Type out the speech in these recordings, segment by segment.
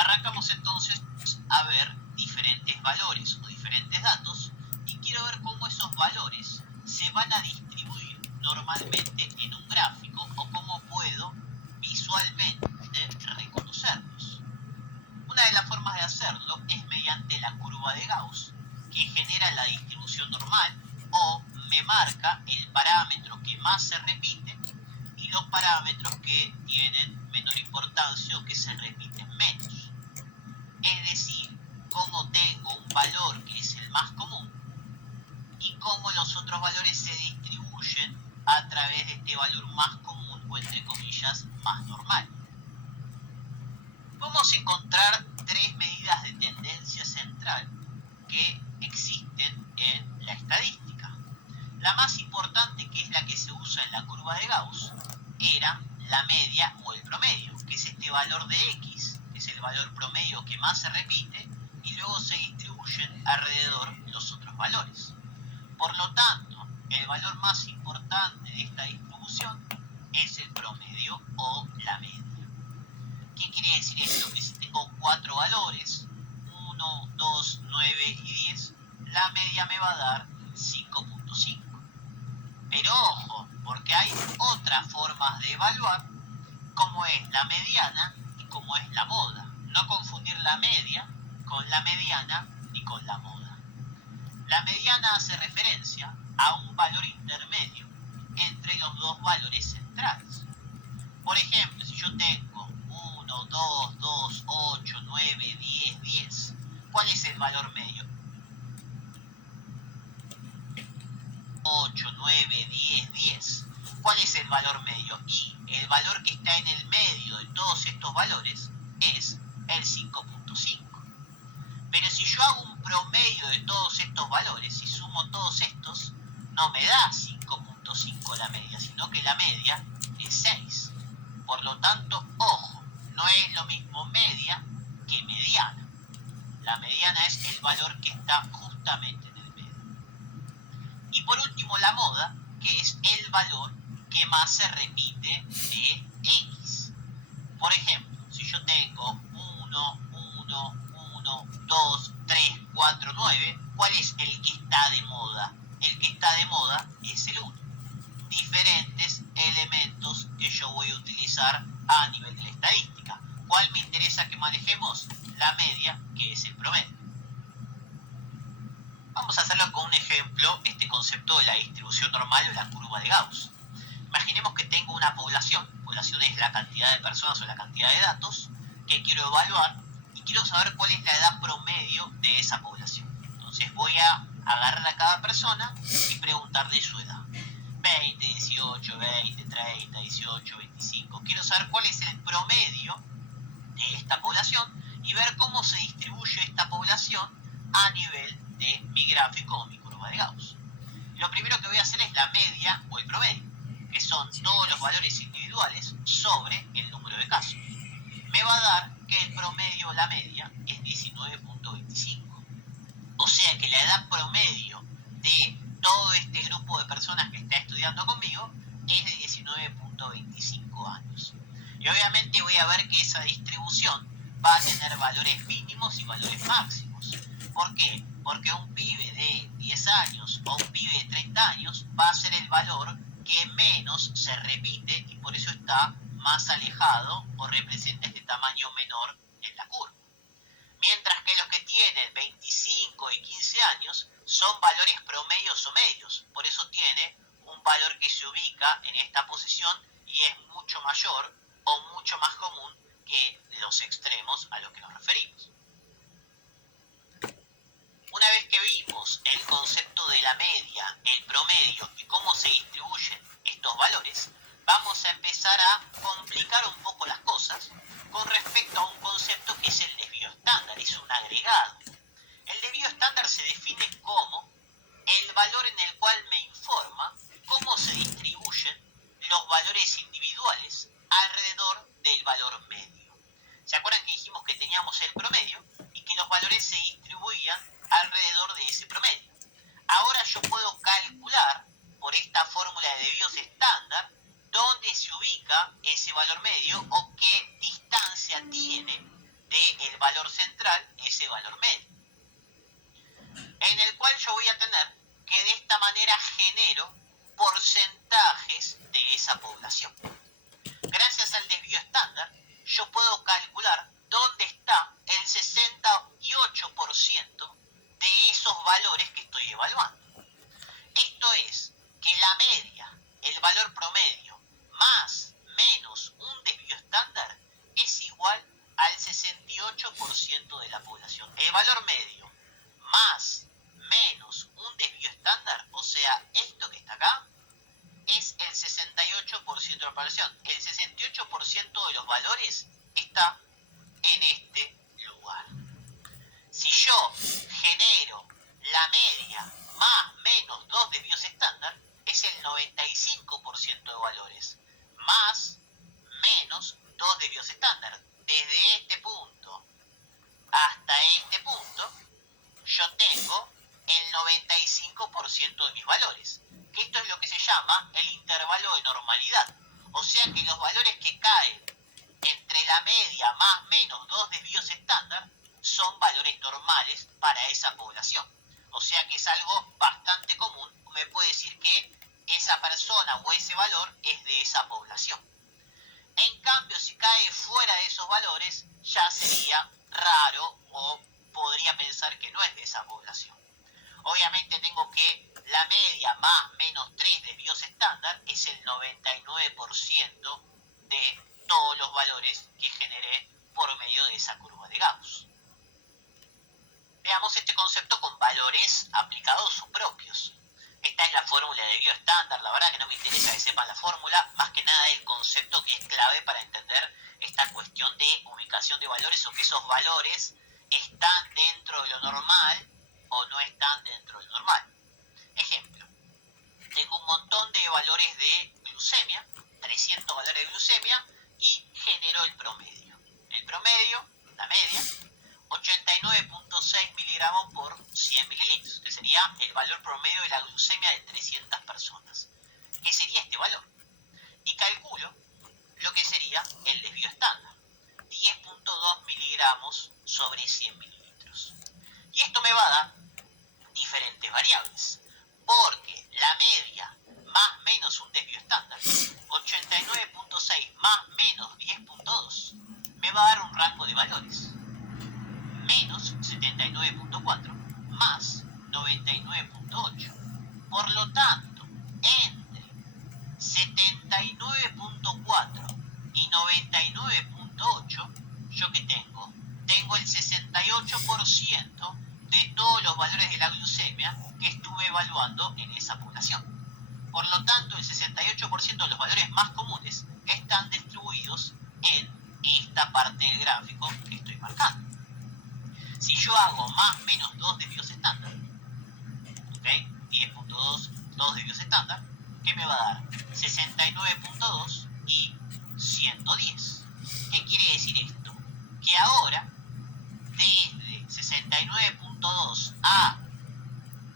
Arrancamos entonces a ver diferentes valores o diferentes datos y quiero ver cómo esos valores se van a distribuir normalmente en un gráfico o cómo puedo visualmente reconocerlos. Una de las formas de hacerlo es mediante la curva de Gauss, que genera la distribución normal o me marca el parámetro que más se repite y los parámetros que tienen menor importancia o que se repiten menos. Es decir, cómo tengo un valor que es el más común y cómo los otros valores se distribuyen a través de este valor más común o entre comillas más normal. Vamos a encontrar tres medidas de tendencia central que existen en la estadística. La más importante, que es la que se usa en la curva de Gauss, era la media o el promedio, que es este valor de X, que es el valor promedio que más se repite, y luego se distribuyen alrededor los otros valores. Por lo tanto, el valor más importante de esta distribución es el promedio o la media. ¿Qué quiere decir esto? Que si tengo 4 valores, 1, 2, 9 y 10, la media me va a dar 5.5. Pero ojo, porque hay otras formas de evaluar, como es la mediana y como es la moda. No confundir la media con la mediana ni con la moda. La mediana hace referencia a un valor intermedio entre los dos valores centrales. Por ejemplo, si yo tengo 1, 2, 2, 8, 9, 10, 10, ¿cuál es el valor medio? 8, 9, 10, 10. ¿Cuál es el valor medio? Y el valor que está en el medio de todos estos valores es el 5.5. Pero si yo hago un promedio de todos estos valores y sumo todos estos, no me da 5.5 la media, sino que la media es 6. Por lo tanto, ojo, no es lo mismo media que mediana. La mediana es el valor que está justamente en el medio. Y por último, la moda, que es el valor que más se repite de X. Por ejemplo, si yo tengo 1, 1, 1, 2, 3, 4, 9, ¿cuál es el que está de moda? El que está de moda es el 1. Diferentes elementos que yo voy a utilizar a nivel de la estadística. ¿Cuál me interesa que manejemos? La media, que es el promedio. Vamos a hacerlo con un ejemplo, este concepto de la distribución normal o la curva de Gauss. Imaginemos que tengo una población es la cantidad de personas o la cantidad de datos que quiero evaluar y quiero saber cuál es la edad promedio de esa población. Entonces voy a agarrar a cada persona y preguntarle su edad. 20, 18, 20, 30, 18, 25. Quiero saber cuál es el promedio de esta población y ver cómo se distribuye esta población a nivel de mi gráfico o mi curva de Gauss. Lo primero que voy a hacer es la media o el promedio, que son todos los valores individuales sobre el número de casos. Me va a dar que el promedio o la media es 19.25. O sea que la edad promedio de todo este grupo de personas que está estudiando conmigo es de 19.25 años. Y obviamente voy a ver que esa distribución va a tener valores mínimos y valores máximos. ¿Por qué? Porque un pibe de 10 años o un pibe de 30 años va a ser el valor que menos se repite y por eso está más alejado o representa este tamaño menor en la curva. Mientras que los que tienen 25 y 15 años son valores promedios o medios, por eso tiene un valor que se ubica en esta posición y es mucho mayor o mucho más común que los extremos a los que nos referimos. Una vez que vimos el concepto de la media, el promedio y cómo se distribuyen estos valores, vamos a empezar a complicar un poco las cosas con respecto a un concepto que es el desvío estándar, es un agregado. El desvío estándar se define como el valor en el cual me informa cómo se distribuyen los valores individuales alrededor del valor medio. ¿Se acuerdan que dijimos que teníamos el promedio y que los valores se distribuían alrededor de ese promedio? Ahora yo puedo calcular por esta fórmula de desvíos estándar dónde se ubica ese valor medio o qué distancia tiene del manera genero porcentajes de esa población. Gracias al desvío estándar, yo puedo calcular dónde está el 68% de esos valores que estoy evaluando. Esto es que la media, el valor promedio, más menos un desvío estándar, es igual al 68% de la población. El valor medio más menos un desvío estándar, o sea, esto que está acá, es el 68% de la población. El 68% de los valores está en este lugar. Si yo genero la media más menos 2 desvíos estándar, es el 95% de valores, más menos 2 desvíos estándar. Desde este punto hasta este punto, yo tengo el 95% de mis valores, que esto es lo que se llama el intervalo de normalidad. O sea que los valores que caen entre la media más menos 2 desvíos estándar son valores normales para esa población. O sea que es algo bastante común. Me puede decir que esa persona o ese valor es de esa población. En cambio, si cae fuera de esos valores, ya sería raro o podría pensar que no es de esa población. Obviamente tengo que la media más menos 3 desvíos estándar es el 99% de todos los valores que generé por medio de esa curva de Gauss. Veamos este concepto con valores aplicados o propios. Esta es la fórmula de desvío estándar. La verdad que no me interesa que sepan la fórmula, más que nada el concepto que es clave para entender esta cuestión de ubicación de valores o que esos valores están dentro de lo normal o no están dentro de lo normal. Ejemplo, tengo un montón de valores de glucemia, 300 valores de glucemia, y genero el promedio. El promedio, la media, 89.6 miligramos por 100 mililitros, que sería el valor promedio de la glucemia de 300 personas. ¿Qué sería este valor? Y calculo lo que sería el desvío estándar, 10.2 miligramos sobre 100 mililitros. Y esto me va a dar diferentes variables, porque la media más menos un desvío estándar, 89.6 más menos 10.2, me va a dar un rango de valores, menos 79.4 más 99.8. Por lo tanto, entre 79.4 y 99.8, ¿yo qué tengo? Tengo el 68% de todos los valores de la glucemia que estuve evaluando en esa población. Por lo tanto, el 68% de los valores más comunes están distribuidos en esta parte del gráfico que estoy marcando. Si yo hago más menos 2 desvíos estándar, ¿okay? 10.2, 2 desvíos estándar, ¿qué me va a dar? 69.2 y 110. ¿Qué quiere decir esto? Que ahora, desde 69.2 a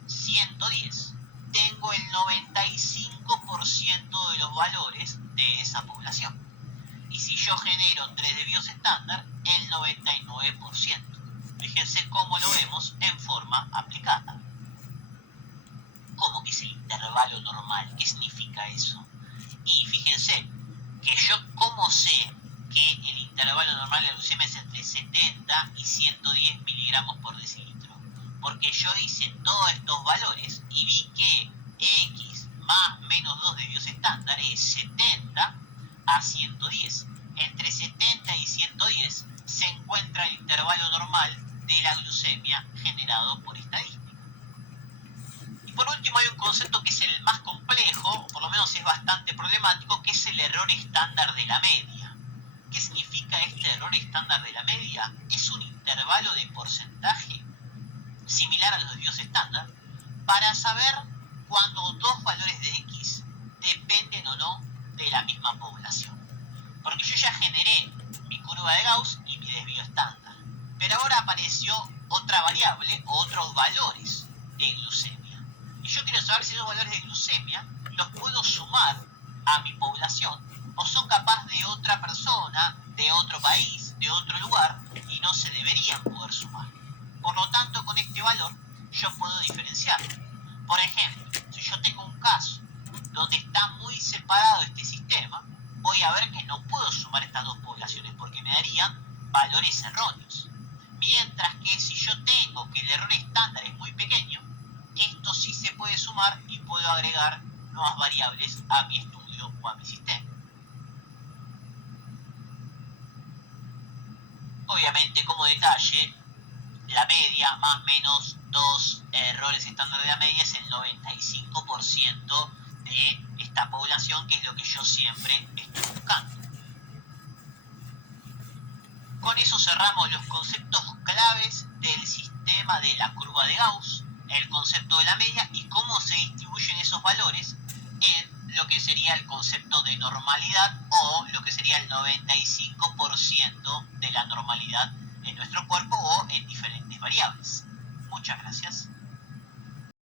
110, tengo el 95% de los valores de esa población. Y si yo genero 3 desvíos estándar, el 99%. Fíjense cómo lo vemos en forma aplicada. ¿Cómo que es el intervalo normal? ¿Qué significa eso? Y fíjense que yo, ¿cómo sé que el intervalo normal de la glucemia es entre 70 y 110 miligramos por decilitro? Porque yo hice todos estos valores y vi que X más menos 2 desvíos estándar es 70 a 110. Entre 70 y 110 se encuentra el intervalo normal de la glucemia generado por estadística. Y por último hay un concepto que es el más complejo, o por lo menos es bastante problemático, que es el error estándar de la media. ¿Qué significa este error estándar de la media? Es un intervalo de porcentaje similar a los desvíos estándar para saber cuando dos valores de X dependen o no de la misma población. Porque yo ya generé mi curva de Gauss y mi desvío estándar, pero ahora apareció otra variable o otros valores de glucemia. Y yo quiero saber si esos valores de glucemia los puedo sumar a mi población o son capaz de otra persona, de otro país, de otro lugar y no se deberían poder sumar. Por lo tanto, con este valor yo puedo diferenciar. Por ejemplo, si valores erróneos. Mientras que si yo tengo que el error estándar es muy pequeño, esto sí se puede sumar y puedo agregar nuevas variables a mi estudio o a mi sistema. Obviamente, como detalle, la media, más o menos 2 errores estándar de la media, es el 95% de esta población, que es lo que yo siempre estoy buscando. Con eso cerramos los conceptos claves del sistema de la curva de Gauss, el concepto de la media y cómo se distribuyen esos valores en lo que sería el concepto de normalidad, o lo que sería el 95% de la normalidad en nuestro cuerpo, o en